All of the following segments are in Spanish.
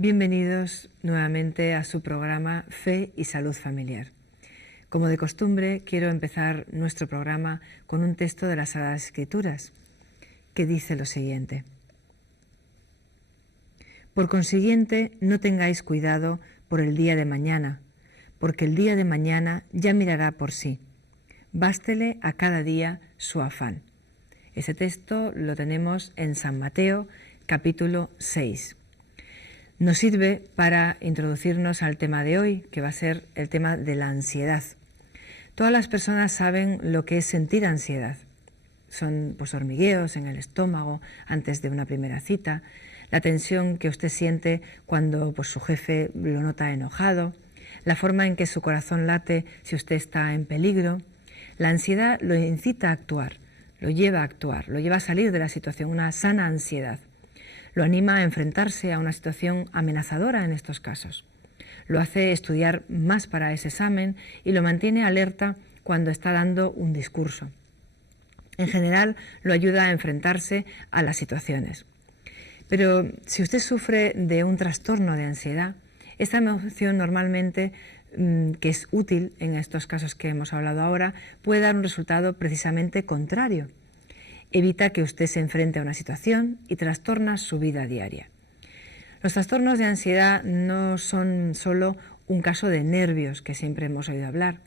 Bienvenidos nuevamente a su programa Fe y Salud Familiar. Como de costumbre, quiero empezar nuestro programa con un texto de las Sagradas Escrituras, que dice lo siguiente. Por consiguiente, no tengáis cuidado por el día de mañana, porque el día de mañana ya mirará por sí. Bástele a cada día su afán. Ese texto lo tenemos en San Mateo, capítulo 6. Nos sirve para introducirnos al tema de hoy, que va a ser el tema de la ansiedad. Todas las personas saben lo que es sentir ansiedad. Son hormigueos en el estómago antes de una primera cita, la tensión que usted siente cuando su jefe lo nota enojado, la forma en que su corazón late si usted está en peligro. La ansiedad lo incita a actuar, lo lleva a salir de la situación, una sana ansiedad. Lo anima a enfrentarse a una situación amenazadora en estos casos. Lo hace estudiar más para ese examen y lo mantiene alerta cuando está dando un discurso. En general, lo ayuda a enfrentarse a las situaciones. Pero si usted sufre de un trastorno de ansiedad, esta emoción normalmente, que es útil en estos casos que hemos hablado ahora, puede dar un resultado precisamente contrario. Evita que usted se enfrente a una situación y trastorna su vida diaria. Los trastornos de ansiedad no son solo un caso de nervios, que siempre hemos oído hablar.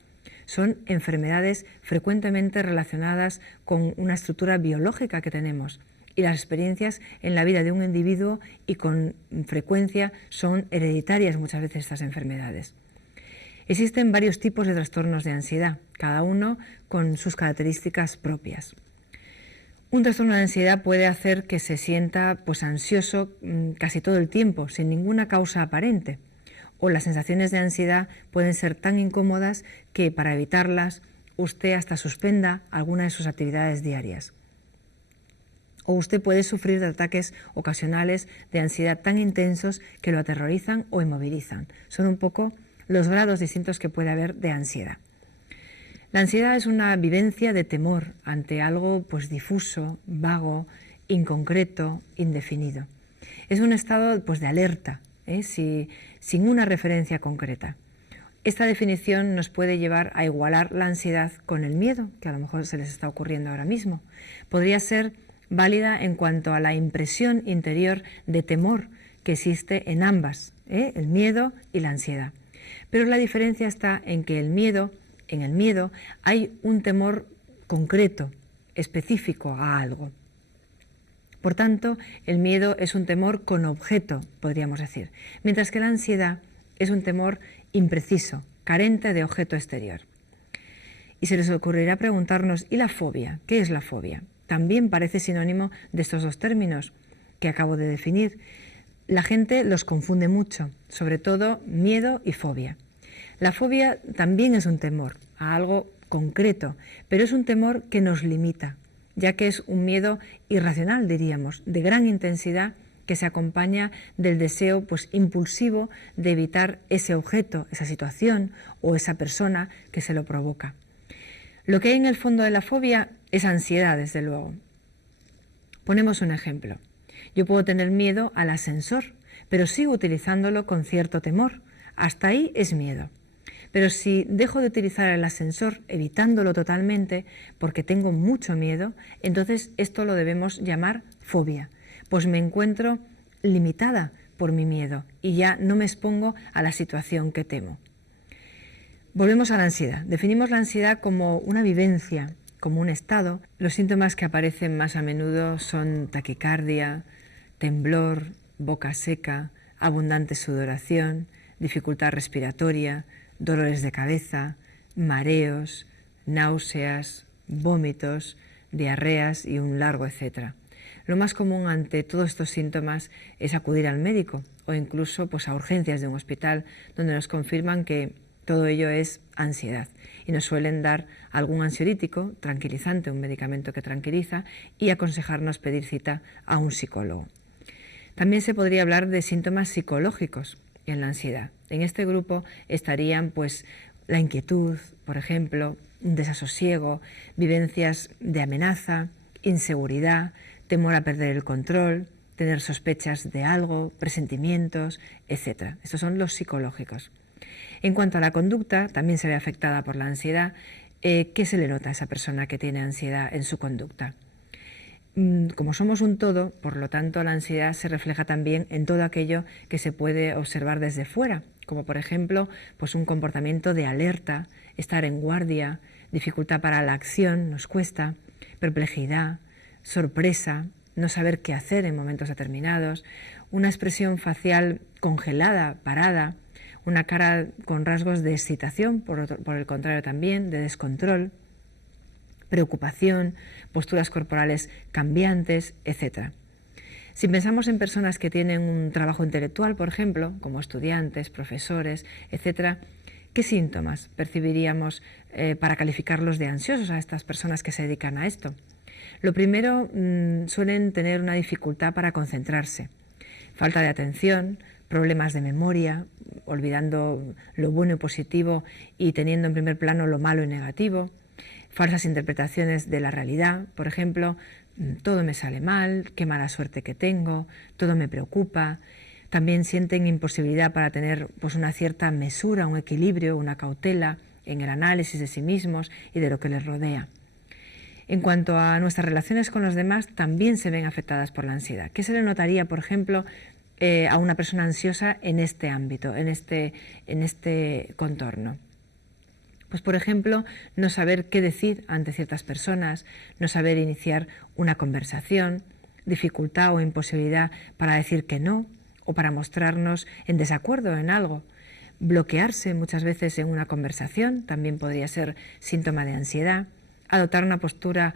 Son enfermedades frecuentemente relacionadas con una estructura biológica que tenemos y las experiencias en la vida de un individuo, y con frecuencia son hereditarias muchas veces estas enfermedades. Existen varios tipos de trastornos de ansiedad, cada uno con sus características propias. Un trastorno de ansiedad puede hacer que se sienta ansioso casi todo el tiempo, sin ninguna causa aparente. O las sensaciones de ansiedad pueden ser tan incómodas que, para evitarlas, usted hasta suspenda alguna de sus actividades diarias. O usted puede sufrir de ataques ocasionales de ansiedad tan intensos que lo aterrorizan o inmovilizan. Son un poco los grados distintos que puede haber de ansiedad. La ansiedad es una vivencia de temor ante algo difuso, vago, inconcreto, indefinido. Es un estado de alerta, sin una referencia concreta. Esta definición nos puede llevar a igualar la ansiedad con el miedo, que a lo mejor se les está ocurriendo ahora mismo. Podría ser válida en cuanto a la impresión interior de temor que existe en ambas, el miedo y la ansiedad. Pero la diferencia está en que en el miedo hay un temor concreto, específico a algo. Por tanto, el miedo es un temor con objeto, podríamos decir, mientras que la ansiedad es un temor impreciso, carente de objeto exterior. Y se les ocurrirá preguntarnos, ¿y la fobia? ¿Qué es la fobia? También parece sinónimo de estos dos términos que acabo de definir. La gente los confunde mucho, sobre todo miedo y fobia. La fobia también es un temor a algo concreto, pero es un temor que nos limita, ya que es un miedo irracional, diríamos, de gran intensidad, que se acompaña del deseo impulsivo de evitar ese objeto, esa situación o esa persona que se lo provoca. Lo que hay en el fondo de la fobia es ansiedad, desde luego. Ponemos un ejemplo. Yo puedo tener miedo al ascensor, pero sigo utilizándolo con cierto temor. Hasta ahí es miedo. Pero si dejo de utilizar el ascensor, evitándolo totalmente, porque tengo mucho miedo, entonces esto lo debemos llamar fobia. Pues me encuentro limitada por mi miedo y ya no me expongo a la situación que temo. Volvemos a la ansiedad. Definimos la ansiedad como una vivencia, como un estado. Los síntomas que aparecen más a menudo son taquicardia, temblor, boca seca, abundante sudoración, dificultad respiratoria, dolores de cabeza, mareos, náuseas, vómitos, diarreas y un largo etcétera. Lo más común ante todos estos síntomas es acudir al médico o incluso a urgencias de un hospital, donde nos confirman que todo ello es ansiedad y nos suelen dar algún ansiolítico, tranquilizante, un medicamento que tranquiliza, y aconsejarnos pedir cita a un psicólogo. También se podría hablar de síntomas psicológicos en la ansiedad. En este grupo estarían la inquietud, por ejemplo, un desasosiego, vivencias de amenaza, inseguridad, temor a perder el control, tener sospechas de algo, presentimientos, etc. Estos son los psicológicos. En cuanto a la conducta, también se ve afectada por la ansiedad. ¿Qué se le nota a esa persona que tiene ansiedad en su conducta? Como somos un todo, por lo tanto, la ansiedad se refleja también en todo aquello que se puede observar desde fuera, como por ejemplo, pues un comportamiento de alerta, estar en guardia, dificultad para la acción, nos cuesta, perplejidad, sorpresa, no saber qué hacer en momentos determinados, una expresión facial congelada, parada, una cara con rasgos de excitación, por el contrario también, de descontrol, preocupación, posturas corporales cambiantes, etc. Si pensamos en personas que tienen un trabajo intelectual, por ejemplo, como estudiantes, profesores, etc., ¿qué síntomas percibiríamos para calificarlos de ansiosos a estas personas que se dedican a esto? Lo primero, suelen tener una dificultad para concentrarse, falta de atención, problemas de memoria, olvidando lo bueno y positivo y teniendo en primer plano lo malo y negativo, falsas interpretaciones de la realidad, por ejemplo, todo me sale mal, qué mala suerte que tengo, todo me preocupa. También sienten imposibilidad para tener pues, una cierta mesura, un equilibrio, una cautela en el análisis de sí mismos y de lo que les rodea. En cuanto a nuestras relaciones con los demás, también se ven afectadas por la ansiedad. ¿Qué se le notaría, por ejemplo, a una persona ansiosa en este ámbito, en este contorno? Pues, por ejemplo, no saber qué decir ante ciertas personas, no saber iniciar una conversación, dificultad o imposibilidad para decir que no o para mostrarnos en desacuerdo en algo. Bloquearse muchas veces en una conversación también podría ser síntoma de ansiedad. Adoptar una postura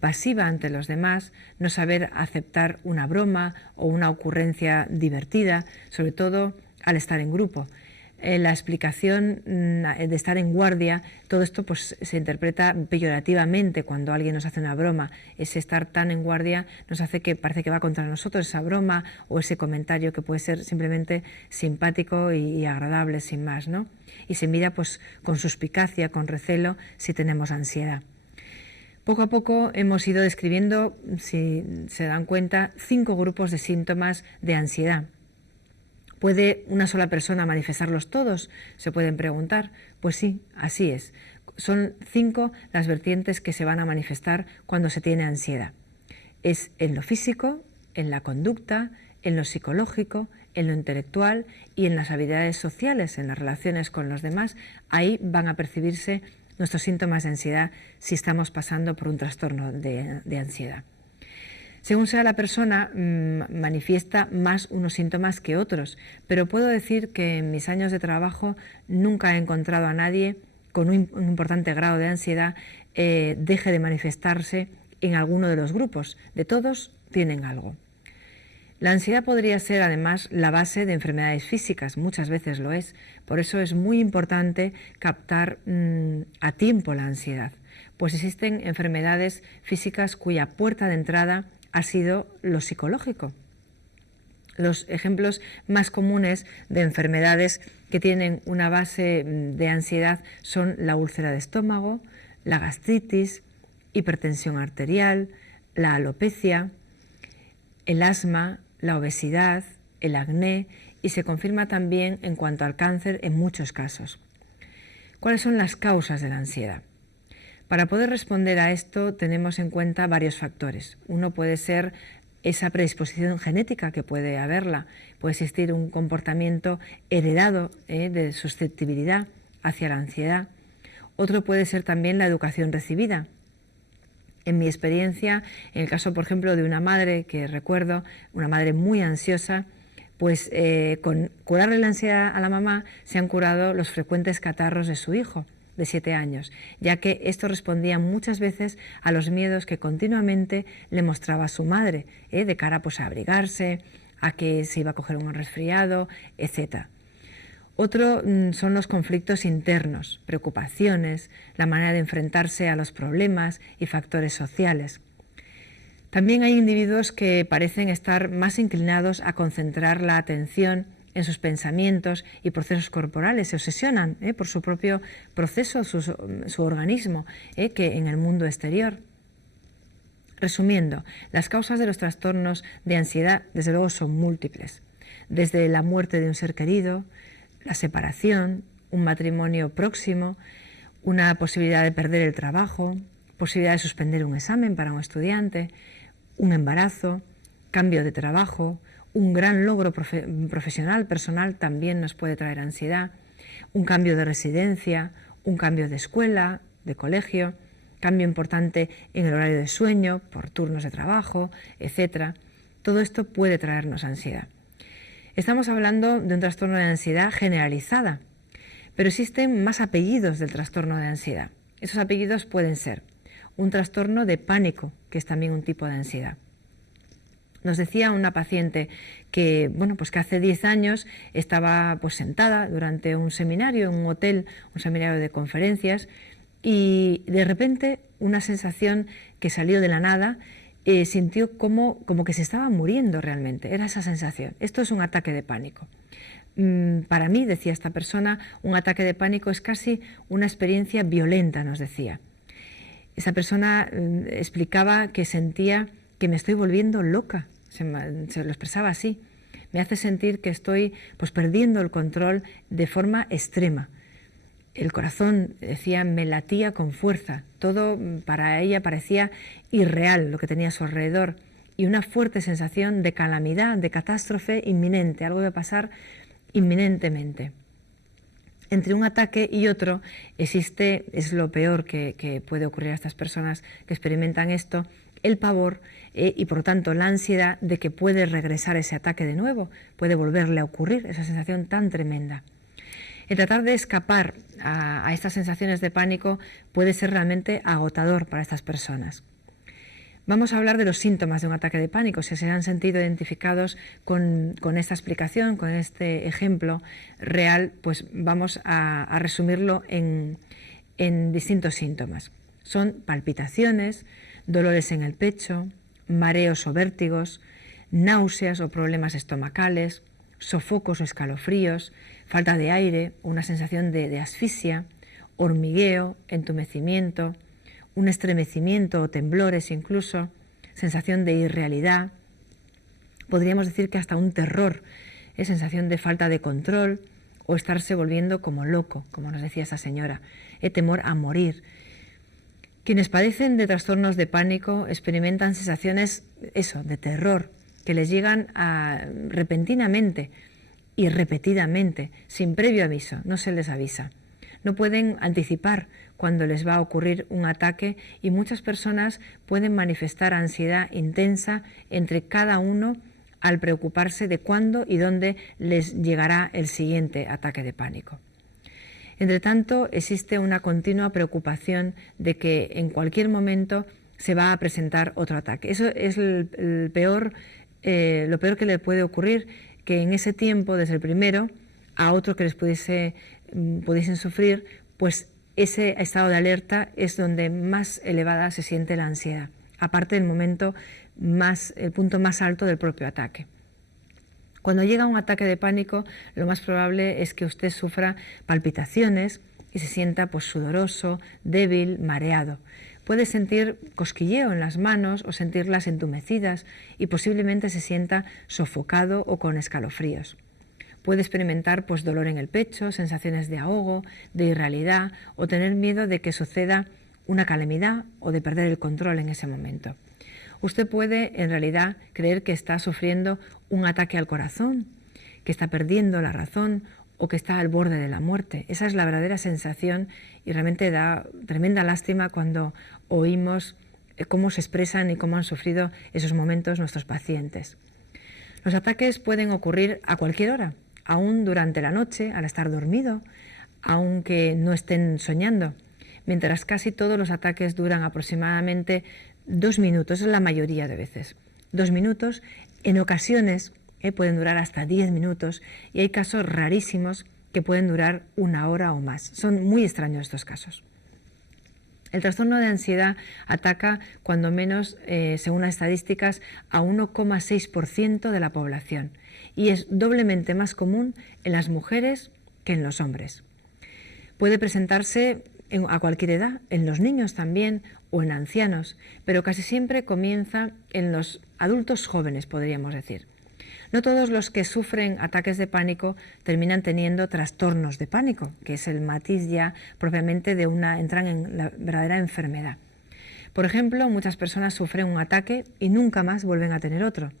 pasiva ante los demás, no saber aceptar una broma o una ocurrencia divertida, sobre todo al estar en grupo. La explicación de estar en guardia, todo esto pues, se interpreta peyorativamente cuando alguien nos hace una broma. Ese estar tan en guardia nos hace que parece que va contra nosotros esa broma o ese comentario que puede ser simplemente simpático y agradable sin más, ¿no? Y se mira pues, con suspicacia, con recelo, si tenemos ansiedad. Poco a poco hemos ido describiendo, si se dan cuenta, 5 grupos de síntomas de ansiedad. ¿Puede una sola persona manifestarlos todos? Se pueden preguntar. Pues sí, así es. Son 5 las vertientes que se van a manifestar cuando se tiene ansiedad. Es en lo físico, en la conducta, en lo psicológico, en lo intelectual y en las habilidades sociales, en las relaciones con los demás. Ahí van a percibirse nuestros síntomas de ansiedad si estamos pasando por un trastorno de ansiedad. Según sea la persona, manifiesta más unos síntomas que otros, pero puedo decir que en mis años de trabajo nunca he encontrado a nadie con un importante grado de ansiedad deje de manifestarse en alguno de los grupos. De todos tienen algo. La ansiedad podría ser además la base de enfermedades físicas, muchas veces lo es. Por eso es muy importante captar a tiempo la ansiedad, pues existen enfermedades físicas cuya puerta de entrada ha sido lo psicológico. Los ejemplos más comunes de enfermedades que tienen una base de ansiedad son la úlcera de estómago, la gastritis, hipertensión arterial, la alopecia, el asma, la obesidad, el acné y se confirma también en cuanto al cáncer en muchos casos. ¿Cuáles son las causas de la ansiedad? Para poder responder a esto tenemos en cuenta varios factores. Uno puede ser esa predisposición genética que puede haberla, puede existir un comportamiento heredado de susceptibilidad hacia la ansiedad. Otro puede ser también la educación recibida. En mi experiencia, en el caso, por ejemplo, de una madre que recuerdo, una madre muy ansiosa, pues con curarle la ansiedad a la mamá se han curado los frecuentes catarros de su hijo de 7 años, ya que esto respondía muchas veces a los miedos que continuamente le mostraba su madre, de cara pues, a abrigarse, a que se iba a coger un resfriado, etc. Otro son los conflictos internos, preocupaciones, la manera de enfrentarse a los problemas y factores sociales. También hay individuos que parecen estar más inclinados a concentrar la atención en sus pensamientos y procesos corporales, se obsesionan por su propio proceso, su organismo, que en el mundo exterior. Resumiendo, las causas de los trastornos de ansiedad, desde luego, son múltiples. Desde la muerte de un ser querido, la separación, un matrimonio próximo, una posibilidad de perder el trabajo, posibilidad de suspender un examen para un estudiante, un embarazo, cambio de trabajo, un gran logro profesional, personal, también nos puede traer ansiedad, un cambio de residencia, un cambio de escuela, de colegio, cambio importante en el horario de sueño, por turnos de trabajo, etc. Todo esto puede traernos ansiedad. Estamos hablando de un trastorno de ansiedad generalizada, pero existen más apellidos del trastorno de ansiedad. Esos apellidos pueden ser un trastorno de pánico, que es también un tipo de ansiedad. Nos decía una paciente que, que hace 10 años estaba sentada durante un seminario en un hotel, un seminario de conferencias, y de repente una sensación que salió de la nada, sintió como que se estaba muriendo realmente, era esa sensación. Esto es un ataque de pánico. Para mí, decía esta persona, un ataque de pánico es casi una experiencia violenta, nos decía. Esa persona explicaba que sentía que me estoy volviendo loca, se lo expresaba así. Me hace sentir que estoy perdiendo el control de forma extrema. El corazón, decía, me latía con fuerza. Todo para ella parecía irreal lo que tenía a su alrededor y una fuerte sensación de calamidad, de catástrofe inminente, algo que pasar inminentemente. Entre un ataque y otro existe, es lo peor que puede ocurrir a estas personas que experimentan esto, el pavor y por lo tanto la ansiedad de que puede regresar ese ataque de nuevo, puede volverle a ocurrir esa sensación tan tremenda. El tratar de escapar a estas sensaciones de pánico puede ser realmente agotador para estas personas. Vamos a hablar de los síntomas de un ataque de pánico. Si se han sentido identificados con esta explicación, con este ejemplo real, pues vamos a resumirlo en distintos síntomas. Son palpitaciones, dolores en el pecho, mareos o vértigos, náuseas o problemas estomacales, sofocos o escalofríos, falta de aire, una sensación de asfixia, hormigueo, entumecimiento, un estremecimiento o temblores incluso, sensación de irrealidad, podríamos decir que hasta un terror, sensación de falta de control o estarse volviendo como loco, como nos decía esa señora, temor a morir. Quienes padecen de trastornos de pánico experimentan sensaciones, de terror, que les llegan repentinamente y repetidamente, sin previo aviso, no se les avisa. No pueden anticipar cuando les va a ocurrir un ataque y muchas personas pueden manifestar ansiedad intensa entre cada uno al preocuparse de cuándo y dónde les llegará el siguiente ataque de pánico. Entre tanto, existe una continua preocupación de que en cualquier momento se va a presentar otro ataque. Eso es lo peor que le puede ocurrir, que en ese tiempo, desde el primero a otro que les pudiesen sufrir, pues ese estado de alerta es donde más elevada se siente la ansiedad, aparte del el punto más alto del propio ataque. Cuando llega un ataque de pánico, lo más probable es que usted sufra palpitaciones y se sienta sudoroso, débil, mareado. Puede sentir cosquilleo en las manos o sentirlas entumecidas y posiblemente se sienta sofocado o con escalofríos. Puede experimentar dolor en el pecho, sensaciones de ahogo, de irrealidad o tener miedo de que suceda una calamidad o de perder el control en ese momento. Usted puede en realidad creer que está sufriendo un ataque al corazón, que está perdiendo la razón o que está al borde de la muerte. Esa es la verdadera sensación y realmente da tremenda lástima cuando oímos cómo se expresan y cómo han sufrido esos momentos nuestros pacientes. Los ataques pueden ocurrir a cualquier hora, aún durante la noche, al estar dormido, aunque no estén soñando, mientras casi todos los ataques duran aproximadamente 2 minutos, es la mayoría de veces. 2 minutos, en ocasiones pueden durar hasta 10 minutos y hay casos rarísimos que pueden durar 1 hora o más. Son muy extraños estos casos. El trastorno de ansiedad ataca, cuando menos, según las estadísticas, a 1,6% de la población y es doblemente más común en las mujeres que en los hombres. Puede presentarse a cualquier edad, en los niños también o en ancianos, pero casi siempre comienza en los adultos jóvenes, podríamos decir. No todos los que sufren ataques de pánico terminan teniendo trastornos de pánico, que es el matiz ya propiamente de entran en la verdadera enfermedad. Por ejemplo, muchas personas sufren un ataque y nunca más vuelven a tener otro.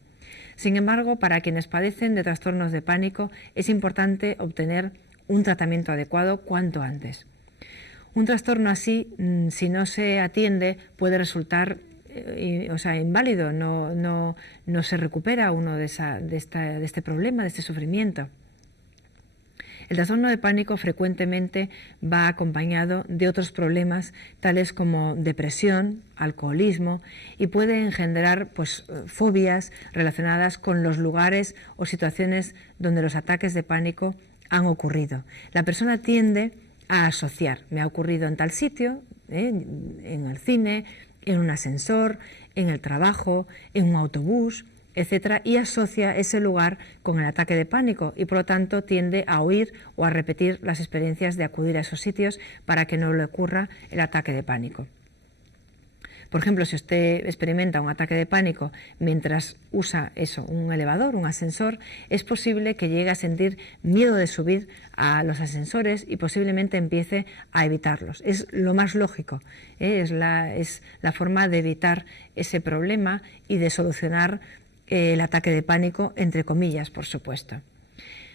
Sin embargo, para quienes padecen de trastornos de pánico es importante obtener un tratamiento adecuado cuanto antes. Un trastorno así, si no se atiende, puede resultar inválido, no se recupera uno de este problema, de este sufrimiento. El trastorno de pánico frecuentemente va acompañado de otros problemas tales como depresión, alcoholismo, y puede engendrar fobias relacionadas con los lugares o situaciones donde los ataques de pánico han ocurrido. La persona tiende a asociar, me ha ocurrido en tal sitio, en el cine, en un ascensor, en el trabajo, en un autobús, etcétera, y asocia ese lugar con el ataque de pánico y por lo tanto tiende a oír o a repetir las experiencias de acudir a esos sitios para que no le ocurra el ataque de pánico. Por ejemplo, si usted experimenta un ataque de pánico mientras usa un elevador, un ascensor, es posible que llegue a sentir miedo de subir a los ascensores y posiblemente empiece a evitarlos. Es lo más lógico, es la forma de evitar ese problema y de solucionar el ataque de pánico, entre comillas, por supuesto.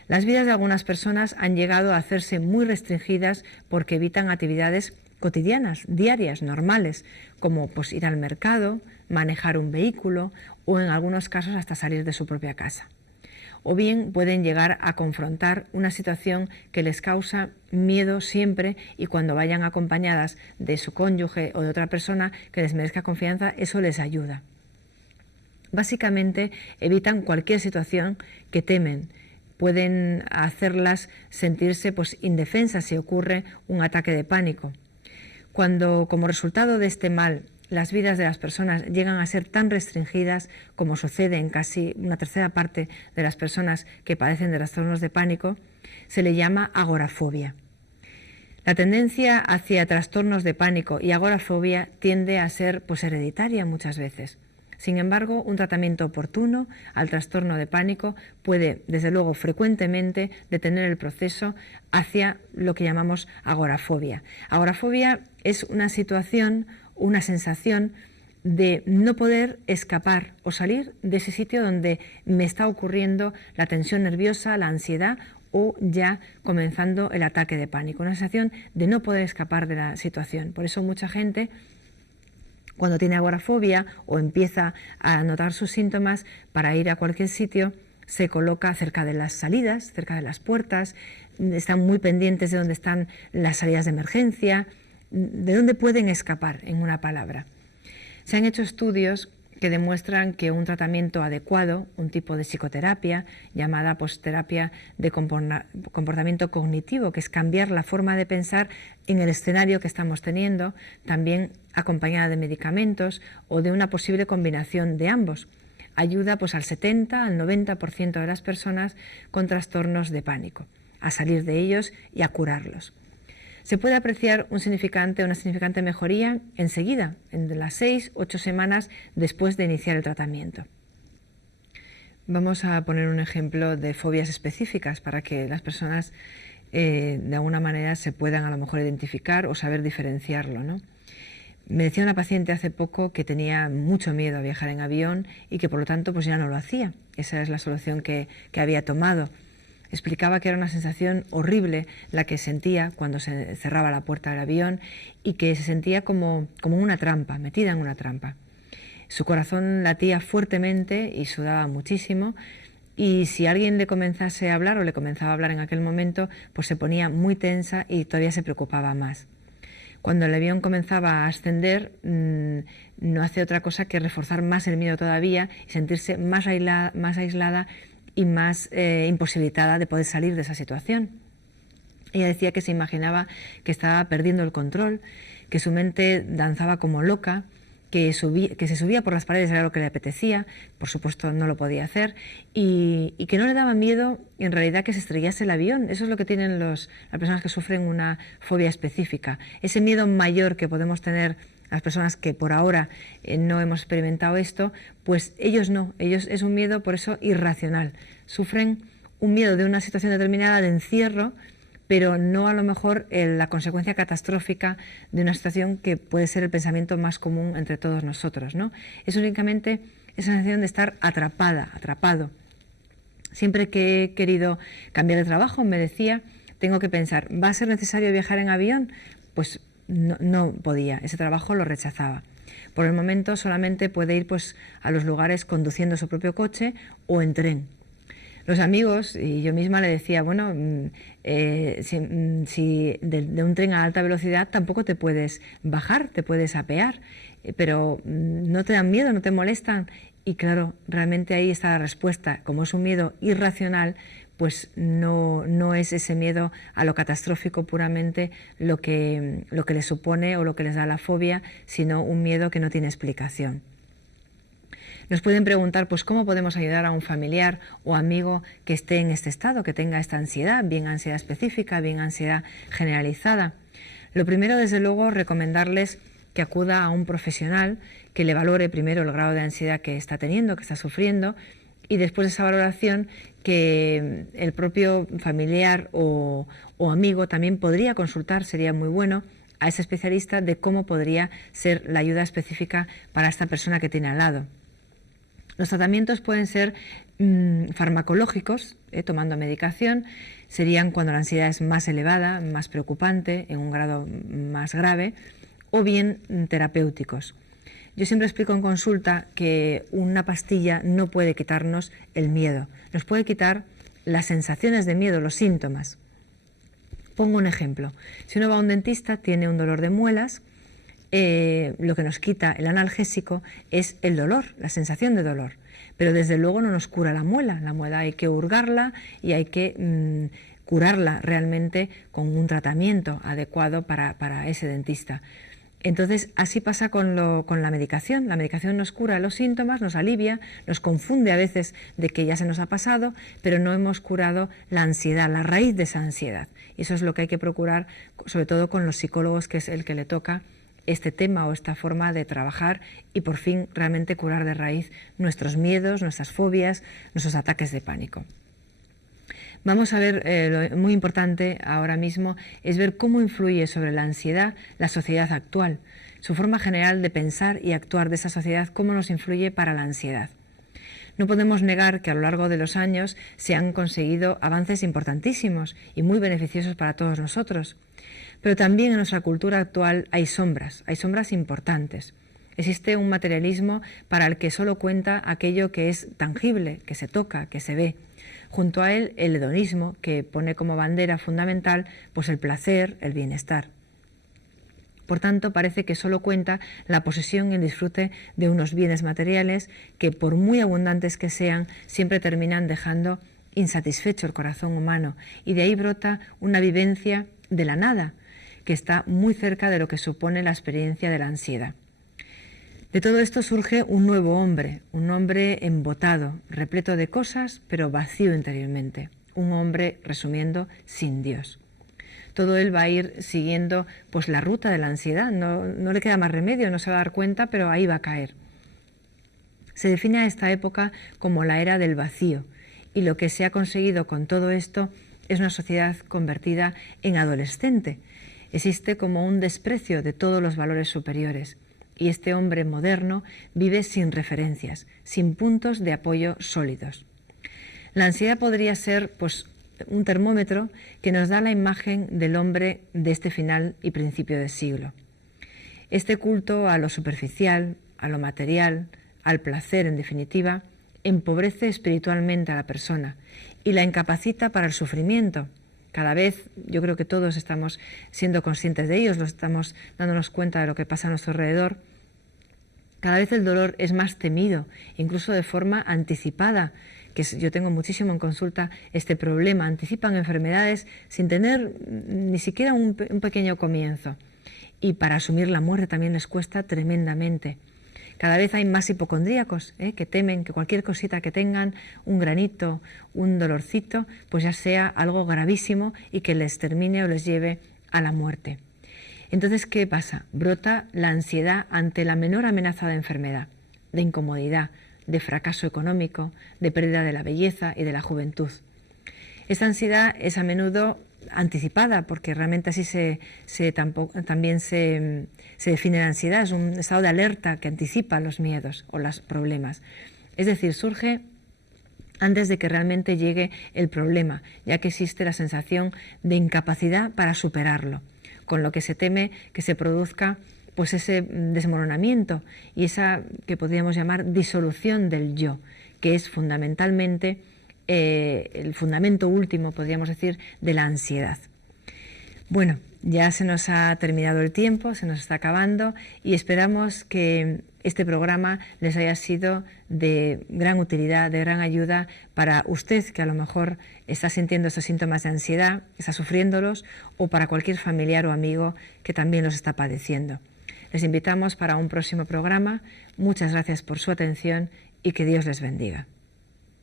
Las vidas de algunas personas han llegado a hacerse muy restringidas porque evitan actividades cotidianas, diarias, normales, como ir al mercado, manejar un vehículo o en algunos casos hasta salir de su propia casa. O bien pueden llegar a confrontar una situación que les causa miedo siempre y cuando vayan acompañadas de su cónyuge o de otra persona que les merezca confianza, eso les ayuda. Básicamente evitan cualquier situación que temen. Pueden hacerlas sentirse indefensas si ocurre un ataque de pánico. Cuando, como resultado de este mal, las vidas de las personas llegan a ser tan restringidas como sucede en casi una tercera parte de las personas que padecen de trastornos de pánico, se le llama agorafobia. La tendencia hacia trastornos de pánico y agorafobia tiende a ser hereditaria muchas veces. Sin embargo, un tratamiento oportuno al trastorno de pánico puede, desde luego, frecuentemente detener el proceso hacia lo que llamamos agorafobia. Agorafobia es una situación, una sensación de no poder escapar o salir de ese sitio donde me está ocurriendo la tensión nerviosa, la ansiedad o ya comenzando el ataque de pánico. Una sensación de no poder escapar de la situación. Por eso mucha gente, cuando tiene agorafobia o empieza a notar sus síntomas, para ir a cualquier sitio se coloca cerca de las salidas, cerca de las puertas, están muy pendientes de dónde están las salidas de emergencia, de dónde pueden escapar, en una palabra. Se han hecho estudios que demuestran que un tratamiento adecuado, un tipo de psicoterapia llamada terapia de comportamiento cognitivo, que es cambiar la forma de pensar en el escenario que estamos teniendo, también acompañada de medicamentos o de una posible combinación de ambos, ayuda al 70 al 90% de las personas con trastornos de pánico a salir de ellos y a curarlos. Se puede apreciar una significante mejoría enseguida, en las 6-8 semanas después de iniciar el tratamiento. Vamos a poner un ejemplo de fobias específicas para que las personas de alguna manera se puedan a lo mejor identificar o saber diferenciarlo, ¿no? Me decía una paciente hace poco que tenía mucho miedo a viajar en avión y que por lo tanto ya no lo hacía. Esa es la solución que había tomado. Explicaba que era una sensación horrible la que sentía cuando se cerraba la puerta del avión y que se sentía como una trampa, metida en una trampa. Su corazón latía fuertemente y sudaba muchísimo, y si alguien le comenzase a hablar o le comenzaba a hablar en aquel momento, se ponía muy tensa y todavía se preocupaba más. Cuando el avión comenzaba a ascender, no hace otra cosa que reforzar más el miedo todavía y sentirse más aislada y más imposibilitada de poder salir de esa situación. Ella decía que se imaginaba que estaba perdiendo el control, que su mente danzaba como loca, que se subía por las paredes, era lo que le apetecía, por supuesto no lo podía hacer, y que no le daba miedo en realidad que se estrellase el avión. Eso es lo que tienen las personas que sufren una fobia específica. Ese miedo mayor que podemos tener las personas que por ahora no hemos experimentado esto, pues ellos no, ellos es un miedo por eso irracional. Sufren un miedo de una situación determinada de encierro, pero no a lo mejor la consecuencia catastrófica de una situación que puede ser el pensamiento más común entre todos nosotros, ¿no? Es únicamente esa sensación de estar atrapado. Siempre que he querido cambiar de trabajo, me decía, tengo que pensar, ¿va a ser necesario viajar en avión? Pues no podía, ese trabajo lo rechazaba. Por el momento solamente puede ir pues, a los lugares conduciendo su propio coche o en tren. Los amigos y yo misma le decía, bueno, si de un tren a alta velocidad tampoco te puedes bajar, te puedes apear, pero no te dan miedo, no te molestan. Y claro, realmente ahí está la respuesta. Como es un miedo irracional, pues no es ese miedo a lo catastrófico puramente lo que le supone o lo que les da la fobia, sino un miedo que no tiene explicación. Nos pueden preguntar, pues, ¿cómo podemos ayudar a un familiar o amigo que esté en este estado, que tenga esta ansiedad, bien ansiedad específica, bien ansiedad generalizada? Lo primero, desde luego, recomendarles que acuda a un profesional que le valore primero el grado de ansiedad que está teniendo, que está sufriendo, y después de esa valoración que el propio familiar o amigo también podría consultar, sería muy bueno, a ese especialista de cómo podría ser la ayuda específica para esta persona que tiene al lado. Los tratamientos pueden ser farmacológicos, tomando medicación, serían cuando la ansiedad es más elevada, más preocupante, en un grado más grave, o bien terapéuticos. Yo siempre explico en consulta que una pastilla no puede quitarnos el miedo, nos puede quitar las sensaciones de miedo, los síntomas. Pongo un ejemplo. Si uno va a un dentista, tiene un dolor de muelas, lo que nos quita el analgésico es el dolor, la sensación de dolor. Pero desde luego no nos cura la muela hay que hurgarla y hay que curarla realmente con un tratamiento adecuado para ese dentista. Entonces, así pasa con la medicación. La medicación nos cura los síntomas, nos alivia, nos confunde a veces de que ya se nos ha pasado, pero no hemos curado la ansiedad, la raíz de esa ansiedad. Y eso es lo que hay que procurar, sobre todo con los psicólogos, que es el que le toca este tema o esta forma de trabajar y por fin realmente curar de raíz nuestros miedos, nuestras fobias, nuestros ataques de pánico. Vamos a ver, lo muy importante ahora mismo es ver cómo influye sobre la ansiedad la sociedad actual, su forma general de pensar y actuar de esa sociedad, cómo nos influye para la ansiedad. No podemos negar que a lo largo de los años se han conseguido avances importantísimos y muy beneficiosos para todos nosotros. Pero también en nuestra cultura actual hay sombras importantes. Existe un materialismo para el que solo cuenta aquello que es tangible, que se toca, que se ve. Junto a él, el hedonismo, que pone como bandera fundamental pues el placer, el bienestar. Por tanto, parece que solo cuenta la posesión y el disfrute de unos bienes materiales que, por muy abundantes que sean, siempre terminan dejando insatisfecho el corazón humano. Y de ahí brota una vivencia de la nada, que está muy cerca de lo que supone la experiencia de la ansiedad. De todo esto surge un nuevo hombre, un hombre embotado, repleto de cosas, pero vacío interiormente. Un hombre, resumiendo, sin Dios. Todo él va a ir siguiendo pues la ruta de la ansiedad, no le queda más remedio, no se va a dar cuenta, pero ahí va a caer. Se define a esta época como la era del vacío, y lo que se ha conseguido con todo esto es una sociedad convertida en adolescente. Existe como un desprecio de todos los valores superiores, y este hombre moderno vive sin referencias, sin puntos de apoyo sólidos. La ansiedad podría ser pues un termómetro que nos da la imagen del hombre de este final y principio de siglo. Este culto a lo superficial, a lo material, al placer en definitiva, empobrece espiritualmente a la persona y la incapacita para el sufrimiento. Cada vez, yo creo que todos estamos siendo conscientes de ellos, estamos dándonos cuenta de lo que pasa a nuestro alrededor. Cada vez el dolor es más temido, incluso de forma anticipada, que yo tengo muchísimo en consulta este problema. Anticipan enfermedades sin tener ni siquiera un pequeño comienzo. Y para asumir la muerte también les cuesta tremendamente. Cada vez hay más hipocondríacos que temen que cualquier cosita que tengan, un granito, un dolorcito, pues ya sea algo gravísimo y que les termine o les lleve a la muerte. Entonces, ¿qué pasa? Brota la ansiedad ante la menor amenaza de enfermedad, de incomodidad, de fracaso económico, de pérdida de la belleza y de la juventud. Esta ansiedad es a menudo anticipada, porque realmente así también se define la ansiedad, es un estado de alerta que anticipa los miedos o los problemas. Es decir, surge antes de que realmente llegue el problema, ya que existe la sensación de incapacidad para superarlo, con lo que se teme que se produzca pues ese desmoronamiento y esa que podríamos llamar disolución del yo, que es fundamentalmente el fundamento último, podríamos decir, de la ansiedad. Bueno, ya se nos ha terminado el tiempo, se nos está acabando y esperamos que este programa les haya sido de gran utilidad, de gran ayuda para usted que a lo mejor está sintiendo estos síntomas de ansiedad, está sufriéndolos, o para cualquier familiar o amigo que también los está padeciendo. Les invitamos para un próximo programa. Muchas gracias por su atención y que Dios les bendiga.